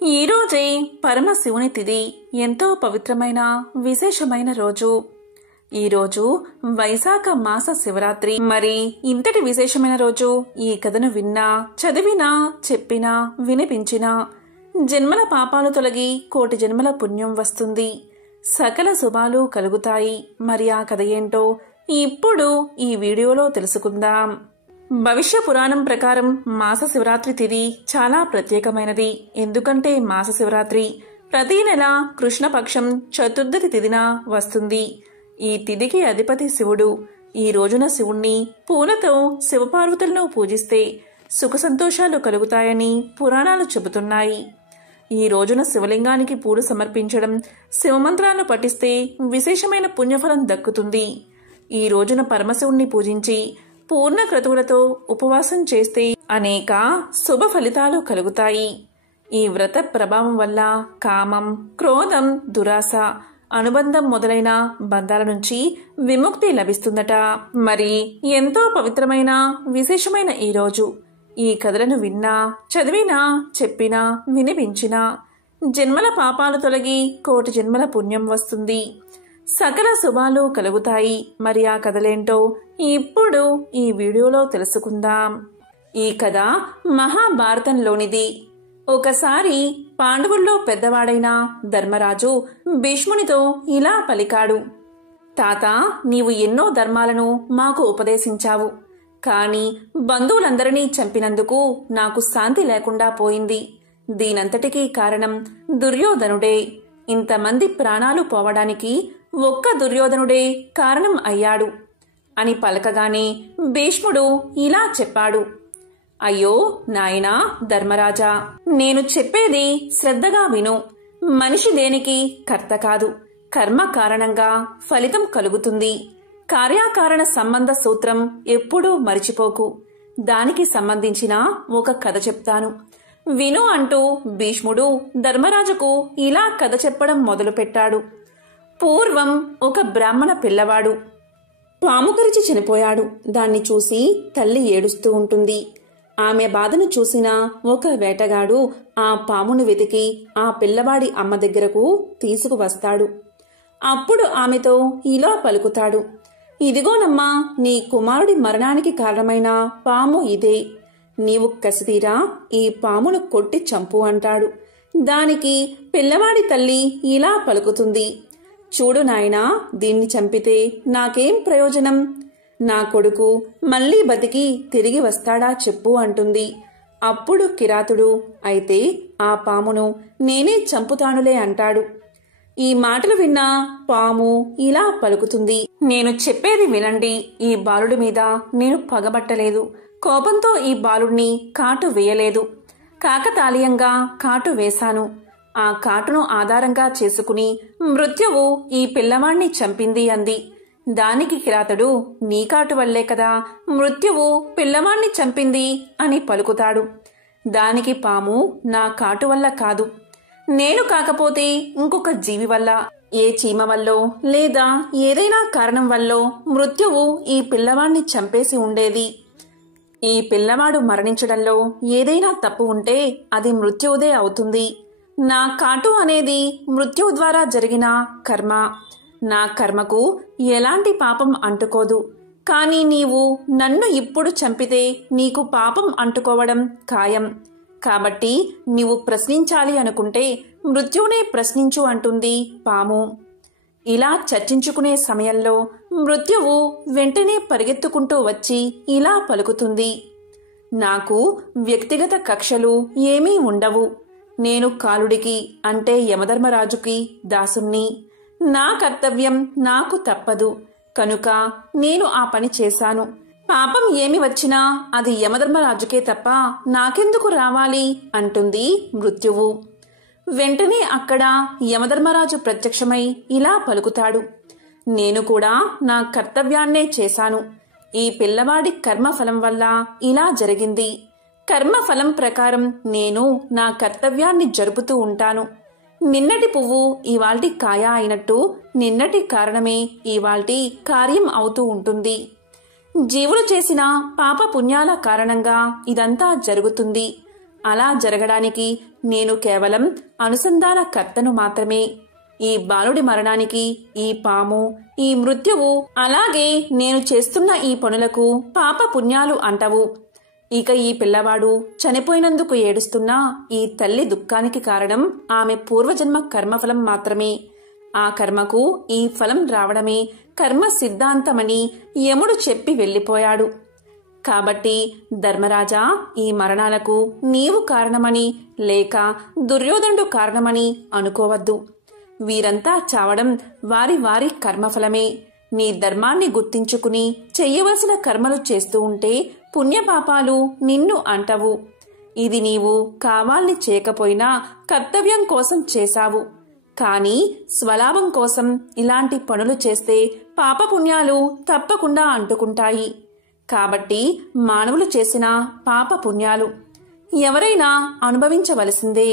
ఈరోజే పరమశివుని తిథి ఎంతో పవిత్రమైన విశేషమైన రోజు. ఈరోజు వైశాఖ మాస శివరాత్రి. మరి ఇంతటి విశేషమైన రోజు ఈ కథను విన్నా, చదివినా, చెప్పినా, వినిపించినా జన్మల పాపాలు తొలగి కోటి జన్మల పుణ్యం వస్తుంది, సకల శుభాలు కలుగుతాయి. మరి ఆ కథ ఏంటో ఇప్పుడు ఈ వీడియోలో తెలుసుకుందాం. భవిష్య పురాణం ప్రకారం మాస శివరాత్రి తిథి చాలా ప్రత్యేకమైనది. ఎందుకంటే మాస శివరాత్రి ప్రతి నెల కృష్ణపక్షం చతుర్థి తిథిన వస్తుంది. ఈ తిథికి అధిపతి శివుడు. ఈ రోజున శివుణ్ణి పూలతో శివపార్వతులను పూజిస్తే సుఖ సంతోషాలు కలుగుతాయని పురాణాలు చెబుతున్నాయి. ఈ రోజున శివలింగానికి పూలు సమర్పించడం, శివమంత్రాలను పఠిస్తే విశేషమైన పుణ్యఫలం దక్కుతుంది. ఈ రోజున పరమశివుణ్ణి పూజించి పూర్ణ క్రతువులతో ఉపవాసం చేస్తే అనేక శుభ ఫలితాలు కలుగుతాయి. ఈ వ్రత ప్రభావం వల్ల కామం, క్రోధం, దురాశ, అనుబంధం మొదలైన బంధాల నుంచి విముక్తి లభిస్తుందట. మరి ఎంతో పవిత్రమైన విశేషమైన ఈ రోజు ఈ కథలను విన్నా, చదివినా, చెప్పినా, వినిపించినా జన్మల పాపాలు తొలగి కోటి జన్మల పుణ్యం వస్తుంది, సకల శుభాలు కలుగుతాయి. మరి ఆ కథలేంటో ఇప్పుడు ఈ వీడియోలో తెలుసుకుందాం. ఈ కథ మహాభారతంలోనిది. ఒకసారి పాండవుల్లో పెద్దవాడైన ధర్మరాజు భీష్మునితో ఇలా పలికాడు. తాత, నీవు ఎన్నో ధర్మాలను మాకు ఉపదేశించావు. కాని బంధువులందరినీ చంపినందుకు నాకు శాంతి లేకుండా పోయింది. దీనంతటికీ కారణం దుర్యోధనుడే. ఇంతమంది ప్రాణాలు పోవడానికి ఒక్క దుర్యోధనుడే కారణం అయ్యాడు అని పలకగానే భీష్ముడు ఇలా చెప్పాడు. అయ్యో నాయనా ధర్మరాజా, నేను చెప్పేది శ్రద్ధగా విను. మనిషి దేనికి కర్త కాదు, కర్మ కారణంగా ఫలితం కలుగుతుంది. కార్యకారణ సంబంధ సూత్రం ఎప్పుడూ మరిచిపోకు. దానికి సంబంధించిన ఒక కథ చెప్తాను, విను అంటూ భీష్ముడు ధర్మరాజుకు ఇలా కథ చెప్పడం మొదలుపెట్టాడు. పూర్వం ఒక బ్రాహ్మణ పిల్లవాడు పాము కరిచి చనిపోయాడు. దాన్ని చూసి తల్లి ఏడుస్తూ ఉంటుంది. ఆమె బాధను చూసిన ఒక వేటగాడు ఆ పామును వెతికి ఆ పిల్లవాడి అమ్మ దగ్గరకు తీసుకువస్తాడు. అప్పుడు ఆమెతో ఇలా పలుకుతాడు. ఇదిగోనమ్మా, నీ కుమారుడి మరణానికి కారణమైన పాము ఇదే. నీవు కసితీరా ఈ పామును కొట్టి చంపు అంటాడు. దానికి పిల్లవాడి తల్లి ఇలా పలుకుతుంది. చూడు నాయనా, దీన్ని చంపితే నాకేం ప్రయోజనం? నా కొడుకు మళ్లీ బతికి తిరిగి వస్తాడా చెప్పు అంటుంది. అప్పుడు కిరాతుడు, అయితే ఆ పామును నేనే చంపుతానులే అంటాడు. ఈ మాటలు విన్న పాము ఇలా పలుకుతుంది. నేను చెప్పేది వినండి. ఈ బాలుడి మీద నేను పగబట్టలేదు, కోపంతో ఈ బాలుడిని కాటు వేయలేదు. కాకతాళీయంగా కాటు వేశాను. ఆ కాటును ఆధారంగా చేసుకుని మృత్యువు ఈ పిల్లవాణ్ణి చంపింది అంది. దానికి కిరాతుడు, నీ కాటు వల్లే కదా మృత్యువు పిల్లవాణ్ణి చంపింది అని పలుకుతాడు. దానికి పాము, నా కాటు వల్ల కాదు, నేను కాకపోతే ఇంకొక జీవి వల్ల, ఏ చీమ వల్లో లేదా ఏదైనా కారణం వల్లో మృత్యువు ఈ పిల్లవాణ్ణి చంపేసి ఉండేది. ఈ పిల్లవాడు మరణించడంలో ఏదైనా తప్పు ఉంటే అది మృత్యువుదే అవుతుంది. నా కాటు అనేది మృత్యువు ద్వారా జరిగిన కర్మ. నా కర్మకు ఎలాంటి పాపం అంటుకోదు. కానీ నీవు నన్ను ఇప్పుడు చంపితే నీకు పాపం అంటుకోవడం ఖాయం. కాబట్టి నీవు ప్రశ్నించాలి అనుకుంటే మృత్యువునే ప్రశ్నించు అంటుంది పాము. ఇలా చర్చించుకునే సమయంలో మృత్యువు వెంటనే పరిగెత్తుకుంటూ వచ్చి ఇలా పలుకుతుంది. నాకు వ్యక్తిగత కక్షలు ఏమీ ఉండవు. నేను కాలుడికి అంటే యమధర్మరాజుకి దాసుణ్ణి. నా కర్తవ్యం నాకు తప్పదు కనుక నేను ఆ పని చేశాను. పాపం ఏమి వచ్చినా అది యమధర్మరాజుకే తప్ప నాకెందుకు రావాలి అంటుంది మృత్యువు. వెంటనే అక్కడ యమధర్మరాజు ప్రత్యక్షమై ఇలా పలుకుతాడు. నేను కూడా నా కర్తవ్యాన్నే చేశాను. ఈ పిల్లవాడి కర్మఫలం వల్ల ఇలా జరిగింది. కర్మఫలం ప్రకారం నేను నా కర్తవ్యాన్ని జరుపుతూ ఉంటాను. నిన్నటి పువ్వు ఇవాల్టి కాయ అయినట్టు నిన్నటి కారణమే ఇవాల్టి కార్యం అవుతూ ఉంటుంది. జీవులు చేసిన పాప పుణ్యాల కారణంగా ఇదంతా జరుగుతుంది. అలా జరగడానికి నేను కేవలం అనుసంధానకర్తను మాత్రమే. ఈ బాలుడి మరణానికి ఈ పాము, ఈ మృత్యువు, అలాగే నేను చేస్తున్న ఈ పనులకు పాప పుణ్యాలు అంటవు. ఇక ఈ పిల్లవాడు చనిపోయినందుకు ఏడుస్తున్న ఈ తల్లి దుఃఖానికి కారణం ఆమె పూర్వజన్మ కర్మఫలం మాత్రమే. ఆ కర్మకు ఈ ఫలం రావడమే కర్మ సిద్ధాంతమని యముడు చెప్పి వెళ్ళిపోయాడు. కాబట్టి ధర్మరాజా, ఈ మరణాలకు నీవు కారణమని లేక దుర్యోధనుడు కారణమని అనుకోవద్దు. వీరంతా చావడం వారి వారి కర్మఫలమే. నీ ధర్మాన్ని గుర్తించుకుని చెయ్యవలసిన కర్మలు చేస్తూ ఉంటే పుణ్యపాపాలు నిన్ను అంటవు. ఇది నీవు కావాలని చేయకపోయినా కర్తవ్యం కోసం చేశావు. కానీ స్వలాభం కోసం ఇలాంటి పనులు చేస్తే పాపపుణ్యాలు తప్పకుండా అంటుకుంటాయి. కాబట్టి మానవులు చేసిన పాపపుణ్యాలు ఎవరైనా అనుభవించవలసిందే.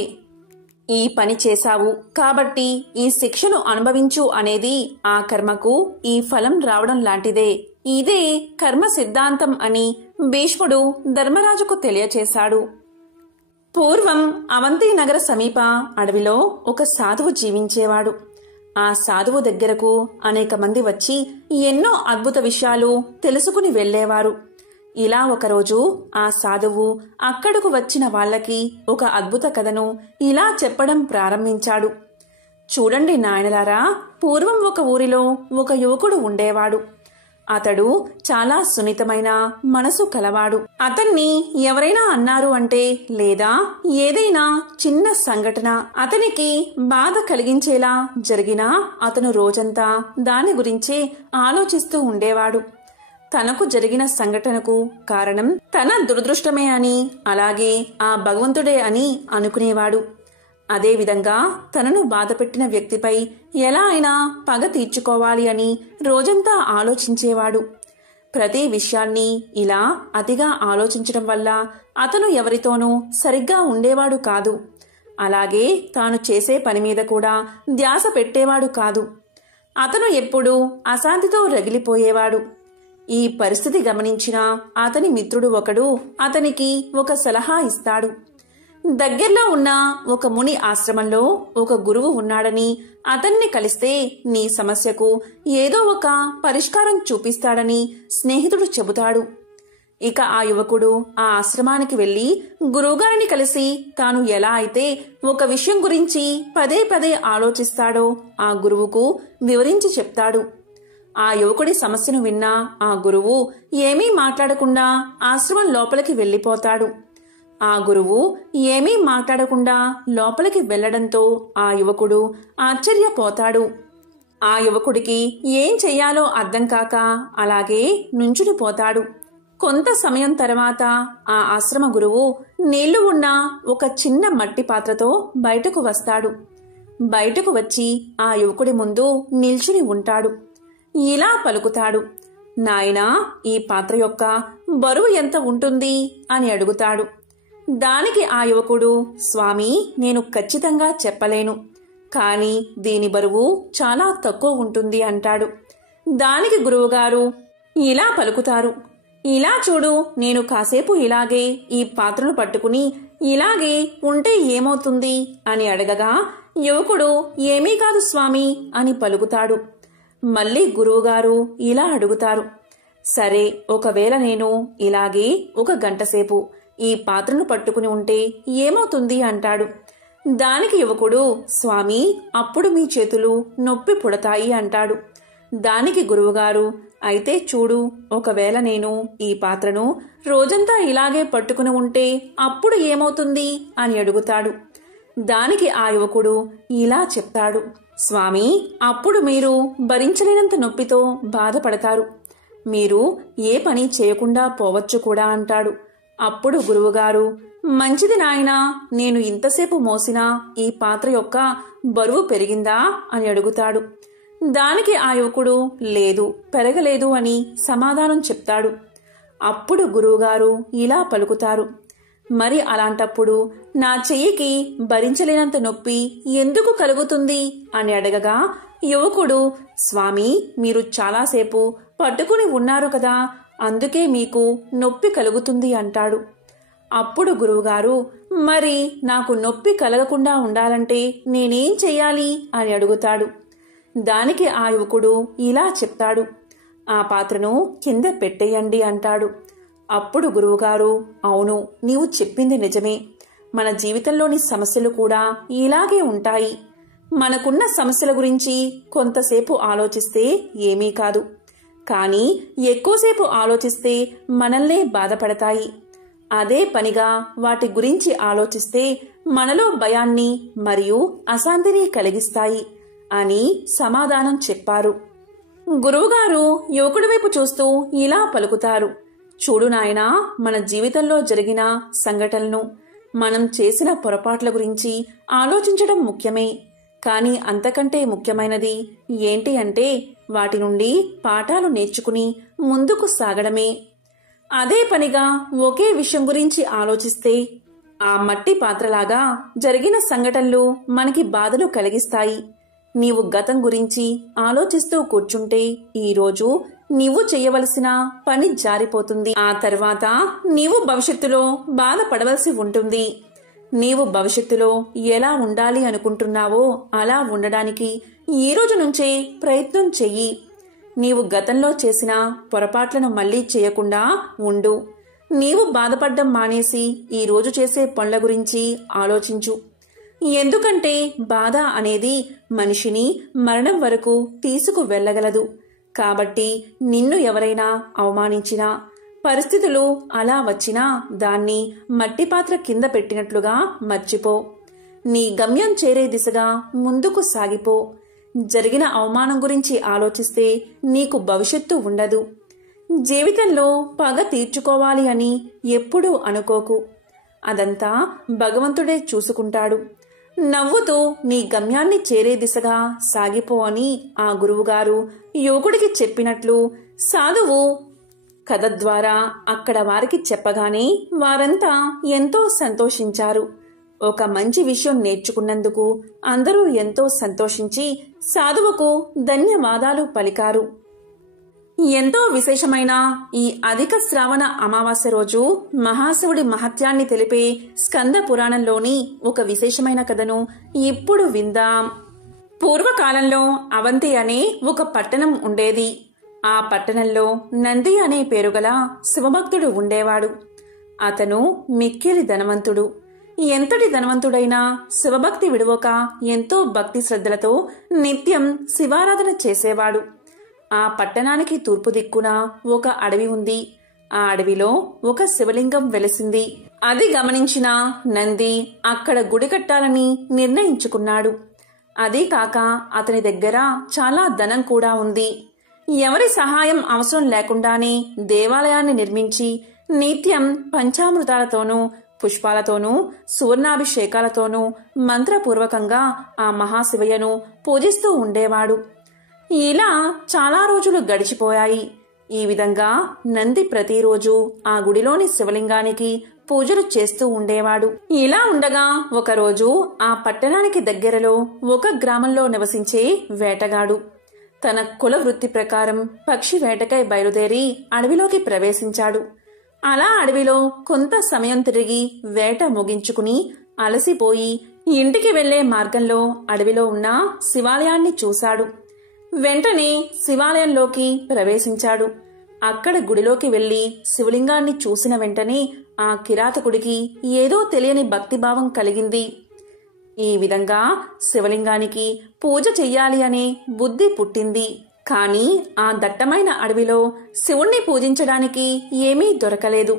ఈ పని చేశావు కాబట్టి ఈ శిక్షను అనుభవించు అనేది ఆ కర్మకు ఈ ఫలం రావడం లాంటిదే. ఇదే కర్మ సిద్ధాంతం అని భీష్ముడు ధర్మరాజుకు తెలియచేశాడు. పూర్వం అవంతి నగర సమీప అడవిలో ఒక సాధువు జీవించేవాడు. ఆ సాధువు దగ్గరకు అనేక మంది వచ్చి ఎన్నో అద్భుత విషయాలు తెలుసుకుని వెళ్లేవారు. ఇలా ఒకరోజు ఆ సాధువు అక్కడకు వచ్చిన వాళ్లకి ఒక అద్భుత కథను ఇలా చెప్పడం ప్రారంభించాడు. చూడండి నాయనలారా, పూర్వం ఒక ఊరిలో ఒక యువకుడు ఉండేవాడు. అతడు చాలా సున్నితమైన మనసు కలవాడు. అతన్ని ఎవరైనా అన్నారు అంటే లేదా ఏదైనా చిన్న సంఘటన అతనికి బాధ కలిగించేలా జరిగినా అతను రోజంతా దాని గురించే ఆలోచిస్తూ ఉండేవాడు. తనకు జరిగిన సంఘటనకు కారణం తన దురదృష్టమే అని, అలాగే ఆ భగవంతుడే అని అనుకునేవాడు. అదేవిధంగా తనను బాధపెట్టిన వ్యక్తిపై ఎలా అయినా పగ తీర్చుకోవాలి అని రోజంతా ఆలోచించేవాడు. ప్రతి విషయాన్ని ఇలా అతిగా ఆలోచించడం వల్ల అతను ఎవరితోనూ సరిగ్గా ఉండేవాడు కాదు. అలాగే తాను చేసే పని మీద కూడా ధ్యాస పెట్టేవాడు కాదు. అతను ఎప్పుడూ అశాంతితో రగిలిపోయేవాడు. ఈ పరిస్థితి గమనించిన అతని మిత్రుడు ఒకడు అతనికి ఒక సలహా ఇస్తాడు. దగ్గర్లో ఉన్న ఒక ముని ఆశ్రమంలో ఒక గురువు ఉన్నాడని, అతన్ని కలిస్తే నీ సమస్యకు ఏదో ఒక పరిష్కారం చూపిస్తాడని స్నేహితుడు చెబుతాడు. ఇక ఆ యువకుడు ఆ ఆశ్రమానికి వెళ్లి గురువుగారిని కలిసి తాను ఎలా అయితే ఒక విషయం గురించి పదే పదే ఆలోచిస్తాడో ఆ గురువుకు వివరించి చెప్తాడు. ఆ యువకుడి సమస్యను విన్న ఆ గురువు ఏమీ మాట్లాడకుండా ఆశ్రమం లోపలికి వెళ్లిపోతాడు. ఆ గురువు ఏమీ మాట్లాడకుండా లోపలికి వెళ్లడంతో ఆ యువకుడు ఆశ్చర్యపోతాడు. ఆ యువకుడికి ఏం చెయ్యాలో అర్థం కాక అలాగే నుంచునిపోతాడు. కొంత సమయం తర్వాత ఆ ఆశ్రమ గురువు నీళ్లు ఉన్న ఒక చిన్న మట్టి పాత్రతో బయటకు వస్తాడు. బయటకు వచ్చి ఆ యువకుడి ముందు నిల్చుని ఉంటాడు. ఇలా పలుకుతాడు, నాయనా, ఈ పాత్ర యొక్క బరువు ఎంత ఉంటుంది అని అడుగుతాడు. దానికి ఆ యువకుడు, స్వామి, నేను ఖచ్చితంగా చెప్పలేను, కానీ దీని బరువు చాలా తక్కువ ఉంటుంది అంటాడు. దానికి గురువుగారు ఇలా పలుకుతారు, ఇలా చూడు, నేను కాసేపు ఇలాగే ఈ పాత్రను పట్టుకుని ఇలాగే ఉంటే ఏమవుతుంది అని అడగగా యువకుడు ఏమీ కాదు స్వామి అని పలుకుతాడు. మళ్ళీ గురువుగారు ఇలా అడుగుతారు, సరే, ఒకవేళ నేను ఇలాగే 1 గంటసేపు ఈ పాత్రను పట్టుకుని ఉంటే ఏమవుతుంది అంటాడు. దానికి యువకుడు, స్వామి, అప్పుడు మీ చేతులు నొప్పి పుడతాయి అంటాడు. దానికి గురువుగారు, అయితే చూడు, ఒకవేళ నేను ఈ పాత్రను రోజంతా ఇలాగే పట్టుకుని ఉంటే అప్పుడు ఏమవుతుంది అని అడుగుతాడు. దానికి ఆ యువకుడు ఇలా చెప్తాడు, స్వామి, అప్పుడు మీరు భరించలేనంత నొప్పితో బాధపడతారు. మీరు ఏ పని చేయకుండా పోవచ్చు కూడా అంటాడు. అప్పుడు గురువుగారు, మంచిది నాయనా, నేను ఇంతసేపు మోసిన ఈ పాత్ర యొక్క బరువు పెరిగిందా అని అడుగుతాడు. దానికి ఆ యువకుడు లేదు, పెరగలేదు అని సమాధానం చెప్తాడు. అప్పుడు గురువుగారు ఇలా పలుకుతారు, మరి అలాంటప్పుడు నా చెయ్యికి భరించలేనంత నొప్పి ఎందుకు కలుగుతుంది అని అడగగా యువకుడు, స్వామి, మీరు చాలాసేపు పట్టుకుని ఉన్నారు కదా, అందుకే మీకు నొప్పి కలుగుతుంది అంటాడు. అప్పుడు గురువుగారు మరి నాకు నొప్పి కలగకుండా ఉండాలంటే నేనేం చెయ్యాలి అని అడుగుతాడు. దానికి ఆ యువకుడు ఇలా చెప్తాడు, ఆ పాత్రను కింద పెట్టేయండి అంటాడు. అప్పుడు గురువుగారు, అవును, నీవు చెప్పింది నిజమే. మన జీవితంలోని సమస్యలు కూడా ఇలాగే ఉంటాయి. మనకున్న సమస్యల గురించి కొంతసేపు ఆలోచిస్తే ఏమీ కాదు, కానీ ఎక్కువసేపు ఆలోచిస్తే మనల్నే బాధపడతాయి. అదే పనిగా వాటి గురించి ఆలోచిస్తే మనలో భయాన్ని మరియు అశాంతిని కలిగిస్తాయి అని సమాధానం చెప్పారు. గురువుగారు యువకుడి వైపు చూస్తూ ఇలా పలుకుతారు, చూడు నాయనా, మన జీవితంలో జరిగిన సంఘటనలను, మనం చేసిన పొరపాట్ల గురించి ఆలోచించడం ముఖ్యమే. కానీ అంతకంటే ముఖ్యమైనది ఏంటి అంటే వాటి నుండి పాఠాలు నేర్చుకుని ముందుకు సాగడమే. అదే పనిగా ఒకే విషయం గురించి ఆలోచిస్తే ఆ మట్టి పాత్రలాగా జరిగిన సంఘటనలు మనకి బాధలు కలిగిస్తాయి. నీవు గతం గురించి ఆలోచిస్తూ కూర్చుంటే ఈరోజు నీవు చేయవలసిన పని జారిపోతుంది. ఆ తర్వాత నీవు భవిష్యత్తులో బాధపడవలసి ఉంటుంది. నీవు భవిష్యత్తులో ఎలా ఉండాలి అనుకుంటున్నావో అలా ఉండడానికి ఈ రోజు నుంచే ప్రయత్నం చెయ్యి. నీవు గతంలో చేసిన పొరపాట్లను మళ్లీ చేయకుండా ఉండు. నీవు బాధపడ్డం మానేసి ఈ రోజు చేసే పనుల గురించి ఆలోచించు. ఎందుకంటే బాధ అనేది మనిషిని మరణం వరకు తీసుకు వెళ్ళగలదు. కాబట్టి నిన్ను ఎవరైనా అవమానించినా, పరిస్థితులు అలా వచ్చినా దాన్ని మట్టి పాత్ర కింద పెట్టినట్లుగా మర్చిపో. నీ గమ్యం చేరే దిశగా ముందుకు సాగిపో. జరిగిన అవమానం గురించి ఆలోచిస్తే నీకు భవిష్యత్తు ఉండదు. జీవితంలో పగ తీర్చుకోవాలి అని ఎప్పుడూ అనుకోకు. అదంతా భగవంతుడే చూసుకుంటాడు. నవ్వుతూ నీ గమ్యాన్ని చేరే దిశగా సాగిపో అని ఆ గురువుగారు యువకుడికి చెప్పినట్లు సాధువు కథ ద్వారా అక్కడ వారికి చెప్పగానే వారంతా ఎంతో సంతోషించారు. ఒక మంచి విషయం నేర్చుకున్నందుకు అందరూ ఎంతో సంతోషించి సాధువుకు ధన్యవాదాలు పలికారు. ఎంతో విశేషమైన ఈ అధిక శ్రావణ అమావాస్య రోజు మహాశివుడి మహత్యాన్ని తెలిపే స్కంద పురాణంలోని ఒక విశేషమైన కథను ఇప్పుడు విందాం. పూర్వకాలంలో అవంతి అనే ఒక పట్టణం ఉండేది. ఆ పట్టణంలో నంది అనే పేరుగల శివభక్తుడు ఉండేవాడు. అతను మిక్కిలి ధనవంతుడు. ఎంతటి ధనవంతుడైనా శివభక్తి విడువక ఎంతో భక్తి శ్రద్ధలతో నిత్యం శివారాధన చేసేవాడు. ఆ పట్టణానికి తూర్పు దిక్కున ఒక అడవి ఉంది. ఆ అడవిలో ఒక శివలింగం వెలిసింది. అది గమనించిన నంది అక్కడ గుడి కట్టాలని నిర్ణయించుకున్నాడు. అదీ కాక అతని దగ్గర చాలా ధనం కూడా ఉంది. ఎవరి సహాయం అవసరం లేకుండానే దేవాలయాన్ని నిర్మించి నిత్యం పంచామృతాలతోనూ, పుష్పాలతోనూ, సువర్ణాభిషేకాలతోనూ మంత్రపూర్వకంగా ఆ మహాశివయ్యను పూజిస్తూ ఉండేవాడు. ఇలా చాలా రోజులు గడిచిపోయాయి. ఈ విధంగా నంది ప్రతిరోజు ఆ గుడిలోని శివలింగానికి పూజలు చేస్తూ ఉండేవాడు. ఇలా ఉండగా ఒకరోజు ఆ పట్టణానికి దగ్గరలో ఒక గ్రామంలో నివసించే వేటగాడు తన కుల వృత్తి ప్రకారం పక్షి వేటకై బయలుదేరి అడవిలోకి ప్రవేశించాడు. అలా అడవిలో కొంత సమయం తిరిగి వేట ముగించుకుని అలసిపోయి ఇంటికి వెళ్లే మార్గంలో అడవిలో ఉన్న శివాలయాన్ని చూశాడు. వెంటనే శివాలయంలోకి ప్రవేశించాడు. అక్కడ గుడిలోకి వెళ్లి శివలింగాన్ని చూసిన వెంటనే ఆ కిరాతకుడికి ఏదో తెలియని భక్తిభావం కలిగింది. ఈ విధంగా శివలింగానికి పూజ చెయ్యాలి అనే బుద్ధి పుట్టింది. కాని ఆ దట్టమైన అడవిలో శివుణ్ణి పూజించడానికి ఏమీ దొరకలేదు.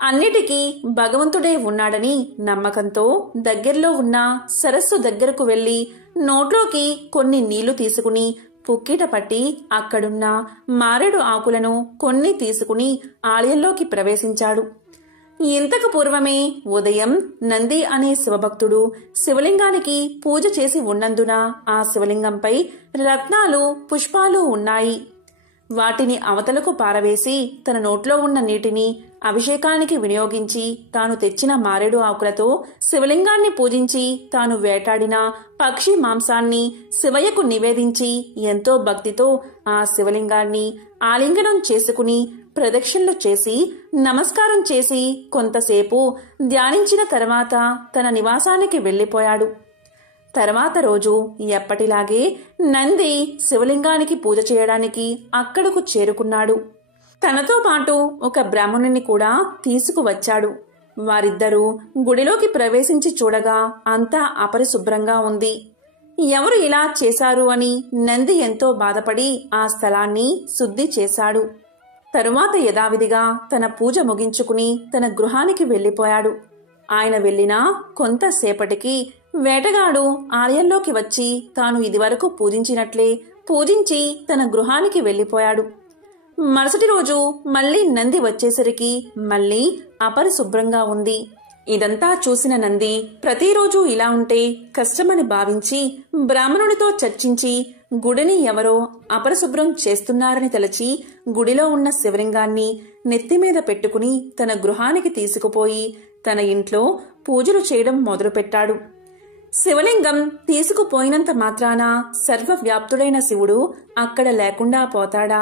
అన్నిటికీ భగవంతుడే ఉన్నాడని నమ్మకంతో దగ్గరలో ఉన్న సరస్సు దగ్గరకు వెళ్లి నోట్లోకి కొన్ని నీళ్లు తీసుకుని పుక్కిట పట్టి అక్కడున్న మారేడు ఆకులను కొన్ని తీసుకుని ఆలయంలోకి ప్రవేశించాడు. ఇంతకు పూర్వమే ఉదయం నంది అనే శివభక్తుడు శివలింగానికి పూజ చేసి ఉన్నందున ఆ శివలింగంపై రత్నాలు, పుష్పాలు ఉన్నాయి. వాటిని అవతలకు పారవేసి తన నోట్లో ఉన్న నీటిని అభిషేకానికి వినియోగించి తాను తెచ్చిన మారేడు ఆకులతో శివలింగాన్ని పూజించి తాను వేటాడిన పక్షి మాంసాన్ని శివయ్యకు నివేదించి ఎంతో భక్తితో ఆ శివలింగాన్ని ఆలింగనం చేసుకుని ప్రదక్షిణలు చేసి నమస్కారం చేసి కొంతసేపు ధ్యానించిన తర్వాత తన నివాసానికి వెళ్ళిపోయాడు. తర్వాత రోజు ఎప్పటిలాగే నంది శివలింగానికి పూజ చేయడానికి అక్కడకు చేరుకున్నాడు. తనతో పాటు ఒక బ్రాహ్మణుని కూడా తీసుకువచ్చాడు. వారిద్దరూ గుడిలోకి ప్రవేశించి చూడగా అంతా అపరిశుభ్రంగా ఉంది. ఎవరు ఇలా చేశారు అని నంది ఎంతో బాధపడి ఆ స్థలాన్ని శుద్ధి చేశాడు. తరువాత యథావిధిగా తన పూజ ముగించుకుని తన గృహానికి వెళ్ళిపోయాడు. ఆయన వెళ్ళిన కొంతసేపటికి వేటగాడు ఆలయంలోకి వచ్చి తాను ఇదివరకు పూజించినట్లే పూజించి తన గృహానికి వెళ్ళిపోయాడు. మరుసటి రోజు మళ్లీ నంది వచ్చేసరికి మళ్లీ అపరిశుభ్రంగా ఉంది. ఇదంతా చూసిన నంది ప్రతిరోజు ఇలా ఉంటే కష్టమని భావించి బ్రాహ్మణుడితో చర్చించి గుడిని ఎవరో అపరిశుభ్రం చేస్తున్నారని తలచి గుడిలో ఉన్న శివలింగాన్ని నెత్తిమీద పెట్టుకుని తన గృహానికి తీసుకుపోయి తన ఇంట్లో పూజలు చేయడం మొదలుపెట్టాడు. శివలింగం తీసుకుపోయినంత మాత్రాన సర్వవ్యాప్తుడైన శివుడు అక్కడ లేకుండా పోతాడా?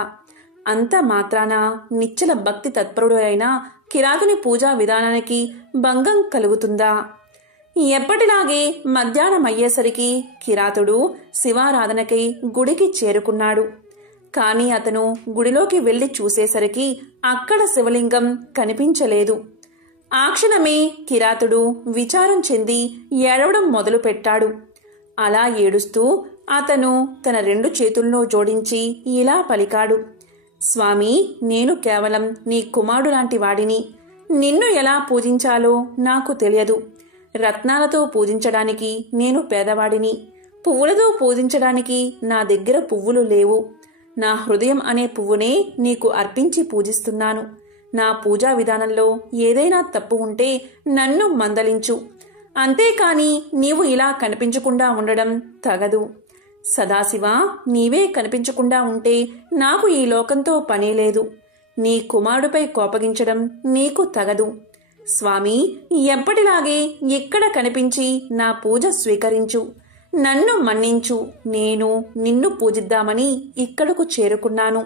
అంత మాత్రాన నిశ్చల భక్తి తత్పరుడు అయిన కిరాతుని పూజా విధానానికి భంగం కలుగుతుందా? ఎప్పటిలాగే మధ్యాహ్నం అయ్యేసరికి కిరాతుడు శివారాధనకై గుడికి చేరుకున్నాడు. కాని అతను గుడిలోకి వెళ్లి చూసేసరికి అక్కడ శివలింగం కనిపించలేదు. ఆ క్షణమే కిరాతుడు విచారం చెంది ఏడవడం మొదలుపెట్టాడు. అలా ఏడుస్తూ అతను తన 2 చేతుల్లో జోడించి ఇలా పలికాడు: స్వామి, నేను కేవలం నీ కుమారుడు లాంటి వాడిని. నిన్ను ఎలా పూజించాలో నాకు తెలియదు. రత్నాలతో పూజించడానికి నేను పేదవాడిని. పువ్వులతో పూజించడానికి నా దగ్గర పువ్వులు లేవు. నా హృదయం అనే పువ్వునే నీకు అర్పించి పూజిస్తున్నాను. నా పూజా విధానంలో ఏదైనా తప్పు ఉంటే నన్ను మందలించు. అంతేకాని నీవు ఇలా కనిపించకుండా ఉండడం తగదు. సదాశివ, నీవే కనిపించకుండా ఉంటే నాకు ఈ లోకంతో పనే లేదు. నీ కుమారుడిపై కోపగించడం నీకు తగదు. స్వామి, ఎప్పటిలాగే ఇక్కడ కనిపించి నా పూజ స్వీకరించు. నన్ను మన్నించు. నేను నిన్ను పూజిద్దామని ఇక్కడకు చేరుకున్నాను.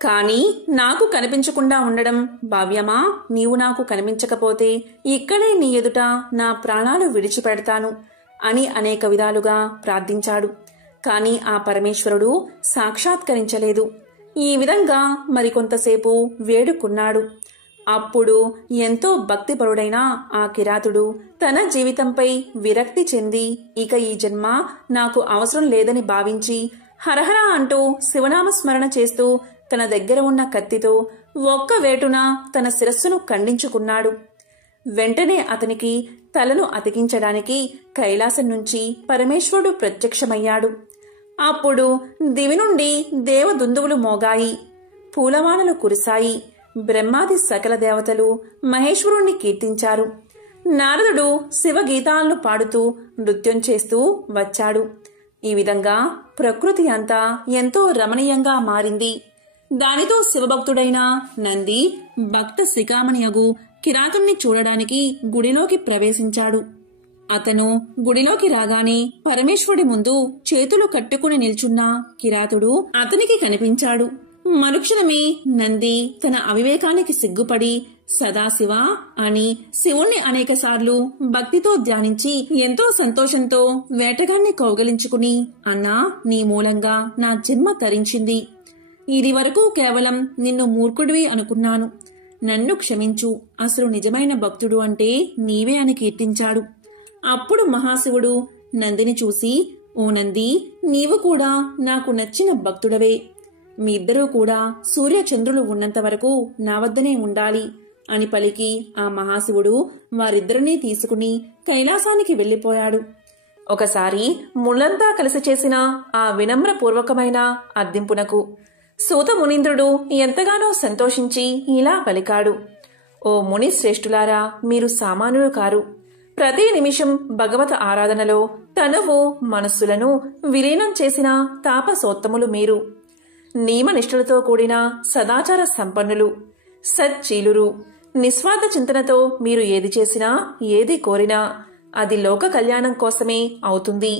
కాని నాకు కనిపించకుండా ఉండడం భావ్యమా? నీవు నాకు కనిపించకపోతే ఇక్కడే నీ ఎదుట నా ప్రాణాలు విడిచిపెడతాను అని అనేక విధాలుగా ప్రార్థించాడు. కాని ఆ పరమేశ్వరుడు సాక్షాత్కరించలేదు. ఈ విధంగా మరికొంతసేపు వేడుకున్నాడు. అప్పుడు ఎంతో భక్తిపరుడైన ఆ కిరాతుడు తన జీవితంపై విరక్తి చెంది ఇక ఈ జన్మ నాకు అవసరం లేదని భావించి హరహర అంటూ శివనామస్మరణ చేస్తూ తన దగ్గర ఉన్న కత్తితో ఒక్క వేటున తన శిరస్సును ఖండించుకున్నాడు. వెంటనే అతనికి తలను అతికించడానికి కైలాసం నుంచి పరమేశ్వరుడు ప్రత్యక్షమయ్యాడు. అప్పుడు దివి నుండి దేవదుందువులు మోగాయి. పూలవానలు కురిశాయి. బ్రహ్మాది సకల దేవతలు మహేశ్వరుణ్ణి కీర్తించారు. నారదుడు శివగీతాలను పాడుతూ నృత్యం చేస్తూ వచ్చాడు. ఈ విధంగా ప్రకృతి అంతా ఎంతో రమణీయంగా మారింది. దానితో శివభక్తుడైన నంది భక్త శిఖామణియగు కిరాతుణ్ణి చూడడానికి గుడిలోకి ప్రవేశించాడు. అతను గుడిలోకి రాగానే పరమేశ్వరుడి ముందు చేతులు కట్టుకుని నిల్చున్న కిరాతుడు అతనికి కనిపించాడు. మరుక్షణమే నంది తన అవివేకానికి సిగ్గుపడి సదాశివ అని శివుణ్ణి అనేకసార్లు భక్తితో ధ్యానించి ఎంతో సంతోషంతో వేటగాన్ని కౌగలించుకుని, అన్నా, నీ మూలంగా నా జన్మ తరించింది. ఇది వరకు కేవలం నిన్ను మూర్ఖుడివి అనుకున్నాను. నన్ను క్షమించు. అసలు నిజమైన భక్తుడు అంటే నీవే అని కీర్తించాడు. అప్పుడు మహాశివుడు నందిని చూసి, ఓ నంది, నీవు కూడా నాకు నచ్చిన భక్తుడవే. మీ ఇద్దరూ కూడా సూర్యచంద్రులు ఉన్నంత వరకు నా వద్దనే ఉండాలి అని పలికి ఆ మహాశివుడు వారిద్దరినీ తీసుకుని కైలాసానికి వెళ్లిపోయాడు. ఒకసారి ముళ్ళంతా కలిసి చేసిన ఆ వినమ్రపూర్వకమైన అర్థింపునకు సూత మునీంద్రుడు ఎంతగానో సంతోషించి ఇలా పలికాడు: ఓ ముని శ్రేష్ఠులారా, మీరు సామాన్యులు కారు. ప్రతి నిమిషం భగవత ఆరాధనలో తనువు మనస్సులను విలీనం చేసిన తాపసోత్తములు మీరు. నియమనిష్ఠులతో కూడిన సదాచార సంపన్నులు, సచ్చీలురు. నిస్వార్థ చింతనతో మీరు ఏది చేసినా ఏది కోరినా అది లోక కళ్యాణం కోసమే అవుతుంది.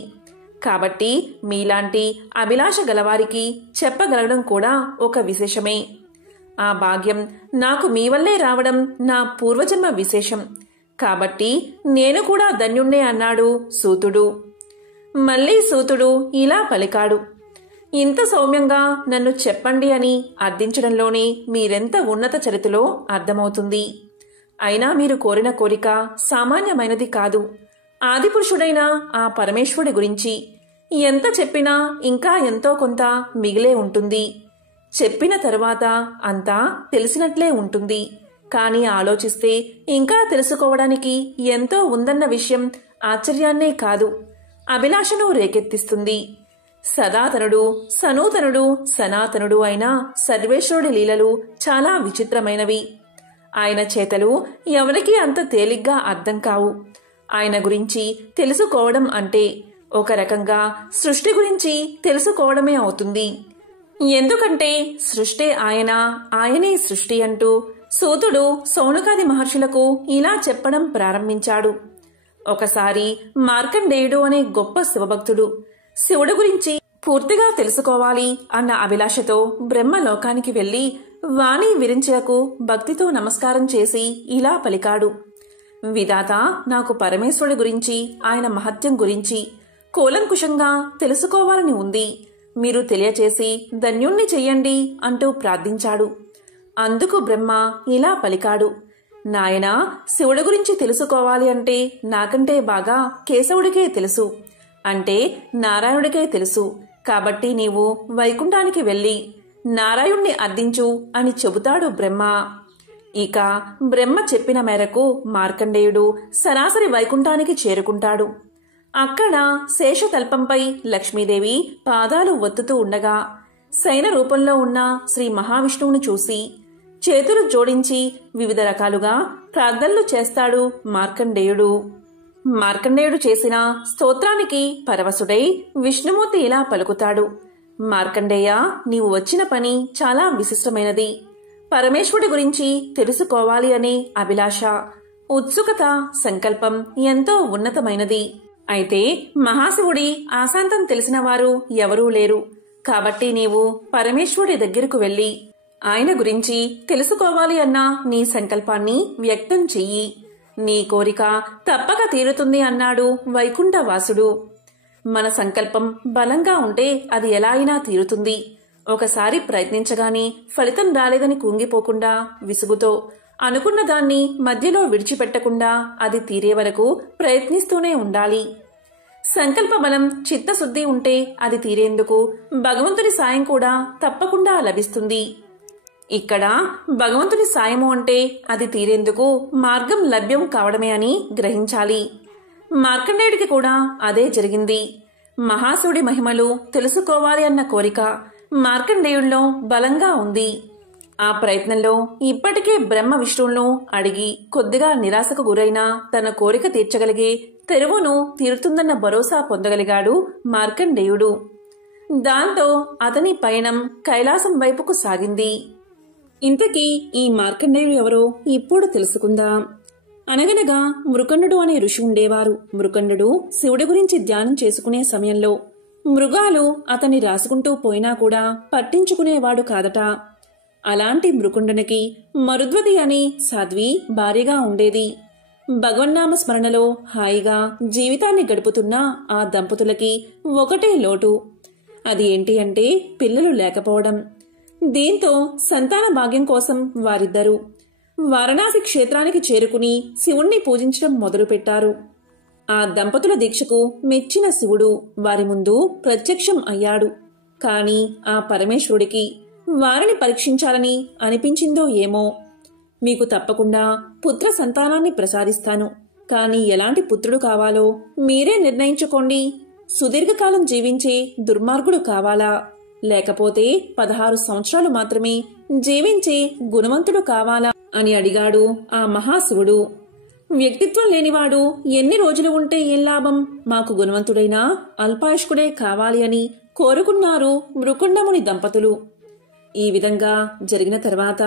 కాబట్టి మీలాంటి అభిలాష గలవారికి చెప్పగలగడం కూడా ఒక విశేషమే. ఆ భాగ్యం నాకు మీ వల్లే రావడం నా పూర్వజన్మ విశేషం. కాబట్టి నేను కూడా ధన్యుణ్ణే అన్నాడు సూతుడు. మళ్ళీ సూతుడు ఇలా పలికాడు. ఇంత సౌమ్యంగా నన్ను చెప్పండి అని అర్థించడంలోనే మీరెంత ఉన్నత చరిత్రలో అర్థమవుతుంది. అయినా మీరు కోరిన కోరిక సామాన్యమైనది కాదు. ఆదిపురుషుడైన ఆ పరమేశ్వరుడి గురించి ఎంత చెప్పినా ఇంకా ఎంతో కొంత మిగిలే ఉంటుంది. చెప్పిన తరువాత అంతా తెలిసినట్లే ఉంటుంది. కానీ ఆలోచిస్తే ఇంకా తెలుసుకోవడానికి ఎంతో ఉందన్న విషయం ఆశ్చర్యాన్నే కాదు, అభిలాషను రేకెత్తిస్తుంది. సదాతనుడు, సనూతనుడు, సనాతనుడు అయిన సర్వేశ్వరుడి లీలలు చాలా విచిత్రమైనవి. ఆయన చేతలు ఎవరికీ అంత తేలిగ్గా అర్థం కావు. ఆయన గురించి తెలుసుకోవడం అంటే ఒక రకంగా సృష్టి గురించి తెలుసుకోవడమే అవుతుంది. ఎందుకంటే సృష్టి ఆయన, ఆయనే సృష్టి అంటూ సూతుడు సౌనకాది మహర్షులకు ఇలా చెప్పడం ప్రారంభించాడు. ఒకసారి మార్కండేయుడు అనే గొప్ప శివభక్తుడు శివుడు గురించి పూర్తిగా తెలుసుకోవాలి అన్న అభిలాషతో బ్రహ్మలోకానికి వెళ్లి వాణి విరించకు భక్తితో నమస్కారం చేసి ఇలా పలికాడు. విధాత, నాకు పరమేశ్వరుడి గురించి, ఆయన మహత్యం గురించి కూలంకుషంగా తెలుసుకోవాలని ఉంది. మీరు తెలియచేసి ధన్యుణ్ణి చెయ్యండి అంటూ ప్రార్థించాడు. అందుకు బ్రహ్మ ఇలా పలికాడు. నాయనా, శివుడి గురించి తెలుసుకోవాలి అంటే నాకంటే బాగా కేశవుడికే తెలుసు, అంటే నారాయణుడికే తెలుసు. కాబట్టి నీవు వైకుంఠానికి వెళ్ళి నారాయణ్ణి అర్థించు అని చెబుతాడు బ్రహ్మ. ఇక బ్రహ్మ చెప్పిన మేరకు మార్కండేయుడు సరాసరి వైకుంఠానికి చేరుకుంటాడు. అక్కడ శేషతల్పంపై లక్ష్మీదేవి పాదాలు ఒత్తుతూ ఉండగా శయన రూపంలో ఉన్న శ్రీ మహావిష్ణువును చూసి చేతులు జోడించి వివిధ రకాలుగా ప్రార్థనలు చేస్తాడు మార్కండేయుడు. మార్కండేయుడు చేసిన స్తోత్రానికి పరవశుడై విష్ణుమూర్తి ఇలా పలుకుతాడు. మార్కండేయ, నీవు వచ్చిన పని చాలా విశిష్టమైనది. పరమేశ్వరుడి గురించి తెలుసుకోవాలి అనే అభిలాష, ఉత్సుకత, సంకల్పం ఎంతో ఉన్నతమైనది. అయితే మహాశివుడి ఆశాంతం తెలిసిన వారు ఎవరూ లేరు. కాబట్టి నీవు పరమేశ్వరుడి దగ్గరకు వెళ్లి ఆయన గురించి తెలుసుకోవాలి అన్న నీ సంకల్పాన్ని వ్యక్తం చెయ్యి. నీ కోరిక తప్పక తీరుతుంది అన్నాడు వైకుంఠవాసుడు. మన సంకల్పం బలంగా ఉంటే అది ఎలా అయినా తీరుతుంది. ఒకసారి ప్రయత్నించగానే ఫలితం రాలేదని కుంగిపోకుండా విసుగుతో అనుకున్న దాన్ని మధ్యలో విడిచిపెట్టకుండా అది తీరే వరకు ప్రయత్నిస్తూనే ఉండాలి. సంకల్ప బలం, చిత్తశుద్ధి ఉంటే అది తీరేందుకు భగవంతుని సాయం కూడా తప్పకుండా లభిస్తుంది. ఇక్కడ భగవంతుని సాయము అంటే అది తీరేందుకు మార్గం లభ్యం కావడమే అని గ్రహించాలి. మార్కండేయుడికి కూడా అదే జరిగింది. మహాశివుడి మహిమలు తెలుసుకోవాలి అన్న కోరిక మార్కండేయుడిలో బలంగా ఉంది. ఆ ప్రయత్నంలో ఇప్పటికే బ్రహ్మ విష్ణువులను అడిగి కొద్దిగా నిరాశకు గురైన తన కోరిక తీర్చగలిగే తెరువును తీరుతుందన్న భరోసా పొందగలిగాడు మార్కండేయుడు. దాంతో అతని పయనం కైలాసం వైపుకు సాగింది. ఇంతకీ ఈ మార్కండేయుడు ఎవరో ఇప్పుడు తెలుసుకుందాం. అనగనగా మృకండు అనే ఋషి ఉండేవారు. మృకండు శివుడి గురించి ధ్యానం చేసుకునే సమయంలో మృగాలు అతన్ని రాసుకుంటూ పోయినా కూడా పట్టించుకునేవాడు కాదట. అలాంటి మృకుండునికి మరుద్వతి అని సాధ్వి భార్యగా ఉండేది. భగవన్నామ స్మరణలో హాయిగా జీవితాన్ని గడుపుతున్న ఆ దంపతులకి ఒకటే లోటు. అది ఏంటి అంటే పిల్లలు లేకపోవడం. దీంతో సంతాన భాగ్యం కోసం వారిద్దరూ వారణాసి క్షేత్రానికి చేరుకుని శివుణ్ణి పూజించడం మొదలుపెట్టారు. ఆ దంపతుల దీక్షకు మెచ్చిన శివుడు వారి ముందు ప్రత్యక్షం అయ్యాడు. కాని ఆ పరమేశ్వరుడికి వారిని పరీక్షించాలని అనిపించిందో ఏమో. మీకు తప్పకుండా పుత్ర సంతానాన్ని ప్రసాదిస్తాను. కాని ఎలాంటి పుత్రుడు కావాలో మీరే నిర్ణయించుకోండి. సుదీర్ఘకాలం జీవించే దుర్మార్గుడు కావాలా, లేకపోతే 16 సంవత్సరాలు మాత్రమే జీవించే గుణవంతుడు కావాలా అని అడిగాడు ఆ మహాశివుడు. వ్యక్తిత్వం లేనివాడు ఎన్ని రోజులు ఉంటే ఏం లాభం? మాకు గుణవంతుడైన అల్పాయుష్కుడే కావాలి అని కోరుకున్నారు మృకుండముని దంపతులు. ఈ విధంగా జరిగిన తర్వాత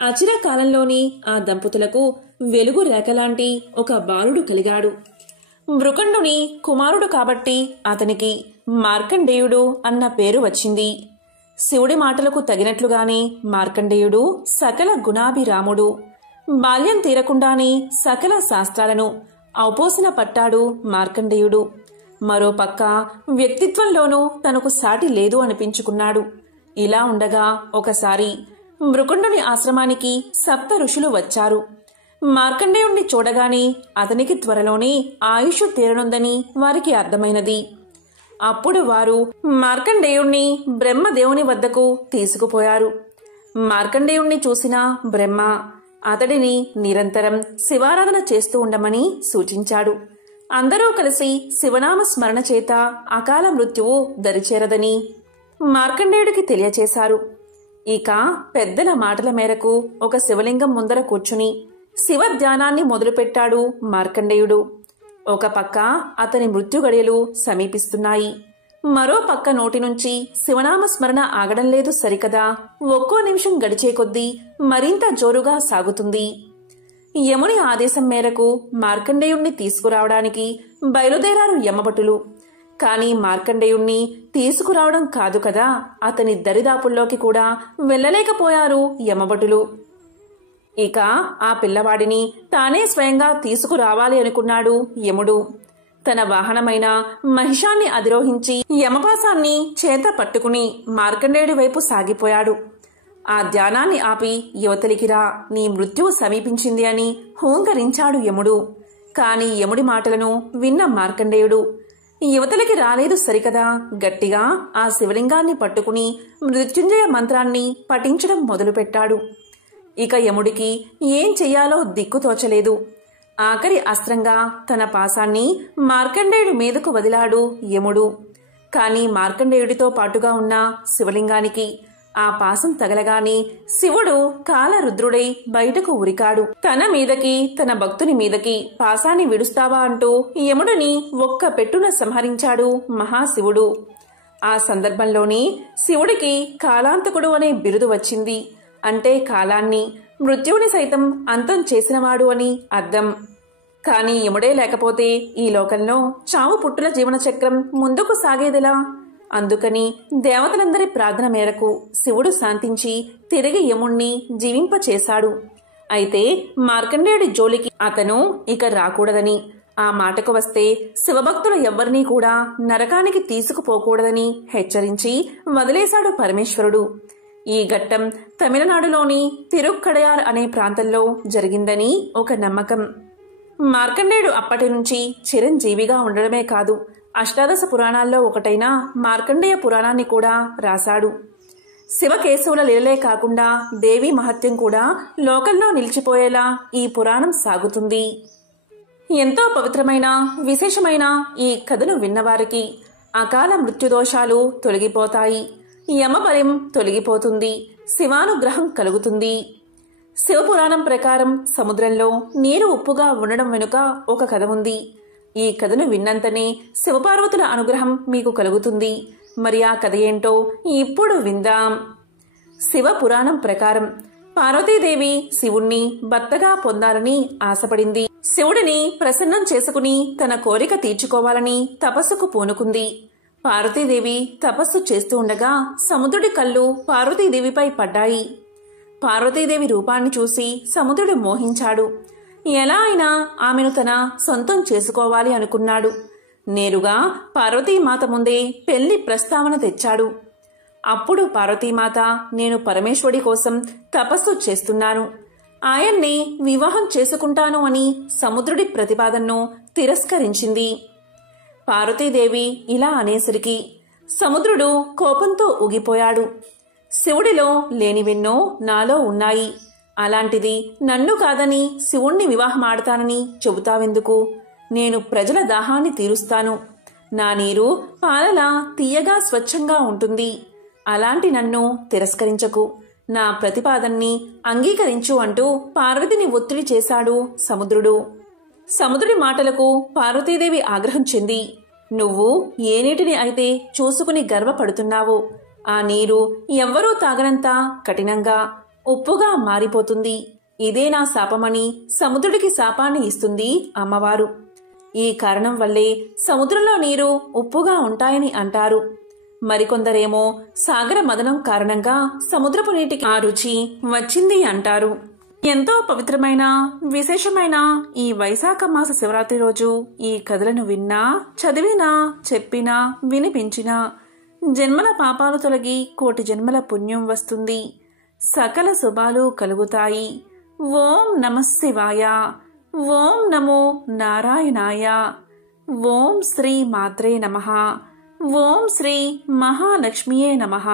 అచిర కాలంలోని ఆ దంపతులకు వెలుగు రేఖలాంటి ఒక బాలుడు కలిగాడు. మృకండుని కుమారుడు కాబట్టి అతనికి మార్కండేయుడు అన్న పేరు వచ్చింది. శివుడి మాటలకు తగినట్లుగానే మార్కండేయుడు సకల గుణాభిరాముడు. బాల్యం తీరకుండానే సకల శాస్త్రాలను ఔపోసిన పట్టాడు మార్కండేయుడు. మరోపక్క వ్యక్తిత్వంలోనూ తనకు సాటి లేదు అనిపించుకున్నాడు. ఇలా ఉండగా ఒకసారి మృకుండుని ఆశ్రమానికి సప్త ఋషులు వచ్చారు. మార్కండేయుణ్ణి చూడగానే అతనికి త్వరలోనే ఆయుష్ తీరనుందని వారికి అర్థమైనది. అప్పుడు వారు మార్కండేయుణ్ణి బ్రహ్మదేవుని వద్దకు తీసుకుపోయారు. మార్కండేయుణ్ణి చూసిన బ్రహ్మ అతడిని నిరంతరం శివారాధన చేస్తూ ఉండమని సూచించాడు. అందరూ కలిసి శివనామ స్మరణ చేత అకాల మృత్యువు దరిచేరదని మార్కండేయుడికి తెలియచేశారు. ఇక పెద్దల మాటల మేరకు ఒక శివలింగం ముందర కూర్చుని శివ ధ్యానాన్ని మొదలుపెట్టాడు మార్కండేయుడు. ఒక పక్క అతని మృత్యుగడియలు సమీపిస్తున్నాయి. మరో పక్క నోటి నుంచి శివనామ స్మరణ ఆగడం లేదు సరికదా, ఒక్కో నిమిషం గడిచే కొద్దీ మరింత జోరుగా సాగుతుంది. యముని ఆదేశం మేరకు మార్కండేయుణ్ణి తీసుకురావడానికి బయలుదేరారు యమభటులు. కాని మార్కండేయుణ్ణి తీసుకురావడం కాదు కదా, అతని దరిదాపుల్లోకి కూడా వెళ్లలేకపోయారు యమభటులు. ఇక ఆ పిల్లవాడిని తానే స్వయంగా తీసుకురావాలి అనుకున్నాడు యముడు. తన వాహనమైన మహిషాన్ని అధిరోహించి యమపాసాన్ని చేత పట్టుకుని మార్కండేయుడి వైపు సాగిపోయాడు. ఆ ధ్యానాన్ని ఆపి యువతలికిరా, నీ మృత్యువు సమీపించింది అని హూంకరించాడు యముడు. కాని యముడి మాటలను విన్న మార్కండేయుడు యువతలికి రాలేదు సరికదా, గట్టిగా ఆ శివలింగాన్ని పట్టుకుని మృత్యుంజయ మంత్రాన్ని పఠించడం మొదలుపెట్టాడు. ఇక యముడికి ఏం చెయ్యాలో దిక్కుతోచలేదు. ఆఖరి అస్త్రంగా తన పాసాన్ని మార్కండేయుడి మీదకు వదిలాడు యముడు. కాని మార్కండేయుడితో పాటుగా ఉన్న శివలింగానికి ఆ పాసం తగలగానే శివుడు కాలరుద్రుడై బయటకు ఉరికాడు. తన మీదకి తన భక్తుని మీదకి పాసాన్ని విడుస్తావా అంటూ యముడిని ఒక్క పెట్టున సంహరించాడు మహాశివుడు. ఆ సందర్భంలోనే శివుడికి కాలాంతకుడు అనే బిరుదు వచ్చింది. అంటే కాలాన్ని, మృత్యువుని సైతం అంతం చేసినవాడు అని అర్థం. కాని యముడే లేకపోతే ఈ లోకంలో చావు పుట్టుల జీవన చక్రం ముందుకు సాగేదిలా? అందుకని దేవతలందరి ప్రార్థన మేరకు శివుడు శాంతించి తిరిగి యముణ్ణి జీవింపచేశాడు. అయితే మార్కండేయుడి జోలికి అతను ఇక రాకూడదని, ఆ మాటకు వస్తే శివభక్తులు ఎవ్వరినీ కూడా నరకానికి తీసుకుపోకూడదని హెచ్చరించి వదిలేశాడు పరమేశ్వరుడు. ఈ ఘట్టం తమిళనాడులోని తిరుక్కడయార్ అనే ప్రాంతంలో జరిగిందని ఒక నమ్మకం. మార్కండేయుడు అప్పటి నుంచి చిరంజీవిగా ఉండడమే కాదు, అష్టాదశ పురాణాల్లో ఒకటైన మార్కండేయ పురాణాన్ని కూడా రాశాడు. శివకేశవుల లీలలే కాకుండా దేవీ మహత్యం కూడా లోకంలో నిలిచిపోయేలా ఈ పురాణం సాగుతుంది. ఎంతో పవిత్రమైన విశేషమైన ఈ కథను విన్నవారికి అకాల మృత్యుదోషాలు తొలగిపోతాయి, యమబలం తొలగిపోతుంది, శివానుగ్రహం కలుగుతుంది. శివపురాణం ప్రకారం సముద్రంలో నీరు ఉప్పుగా ఉండడం వెనుక ఒక కథ ఉంది. ఈ కథను విన్నంతనే శివపార్వతుల అనుగ్రహం మీకు కలుగుతుంది. మరి ఆ కథ ఏంటో ఇప్పుడు విందాం. శివపురాణం ప్రకారం పార్వతీదేవి శివుణ్ణి భర్తగా పొందాలని ఆశపడింది. శివుడిని ప్రసన్నం చేసుకుని తన కోరిక తీర్చుకోవాలని తపస్సుకు పూనుకుంది. పార్వతీదేవి తపస్సు చేస్తూ ఉండగా సముద్రుడి కళ్ళు పార్వతీదేవిపై పడ్డాయి. పార్వతీదేవి రూపాన్ని చూసి సముద్రుడు మోహించాడు. ఎలా అయినా ఆమెను తన సొంతం చేసుకోవాలి అనుకున్నాడు. నేరుగా పార్వతీమాత ముందే పెళ్లి ప్రస్తావన తెచ్చాడు. అప్పుడు పార్వతీమాత, నేను పరమేశ్వరుడి కోసం తపస్సు చేస్తున్నాను, ఆయన్ని వివాహం చేసుకుంటాను అని సముద్రుడి ప్రతిపాదనను తిరస్కరించింది. పార్వతీదేవి ఇలా అనేసరికి సముద్రుడు కోపంతో ఊగిపోయాడు. శివుడిలో లేనివెన్నో నాలో ఉన్నాయి, అలాంటిది నన్ను కాదని శివుణ్ణి వివాహమాడతానని చెబుతావెందుకు? నేను ప్రజల దాహాన్ని తీరుస్తాను, నా నీరు పాలలా తీయగా స్వచ్ఛంగా ఉంటుంది, అలాంటి నన్ను తిరస్కరించకు, నా ప్రతిపాదన్ని అంగీకరించు అంటూ పార్వతిని ఒత్తిడి చేశాడు సముద్రుడు. సముద్రుడి మాటలకు పార్వతీదేవి ఆగ్రహం చెంది, నువ్వు ఏ నీటిని అయితే చూసుకుని గర్వపడుతున్నావో ఆ నీరు ఎవ్వరూ తాగనంత కఠినంగా ఉప్పుగా మారిపోతుంది, ఇదే నా శాపమని సముద్రుడికి శాపాన్ని ఇస్తుంది అమ్మవారు. ఈ కారణం వల్లే సముద్రంలో నీరు ఉప్పుగా ఉంటాయని అంటారు. మరికొందరేమో సాగర మదనం కారణంగా సముద్రపు నీటికి ఆ రుచి వచ్చింది అంటారు. ఎంతో పవిత్రమైన విశేషమైన ఈ వైశాఖ మాస శివరాత్రి రోజు ఈ కథలను విన్నా, చదివినా, చెప్పినా, వినిపించినా జన్మల పాపాలు తొలగి కోటి జన్మల పుణ్యం వస్తుంది. సకల శుభాలు కలుగుతాయి. ఓం నమః శివాయ. ఓం నమో నారాయణాయ. ఓం శ్రీ మాత్రే నమః. ఓం శ్రీ మహాలక్ష్మియే నమః.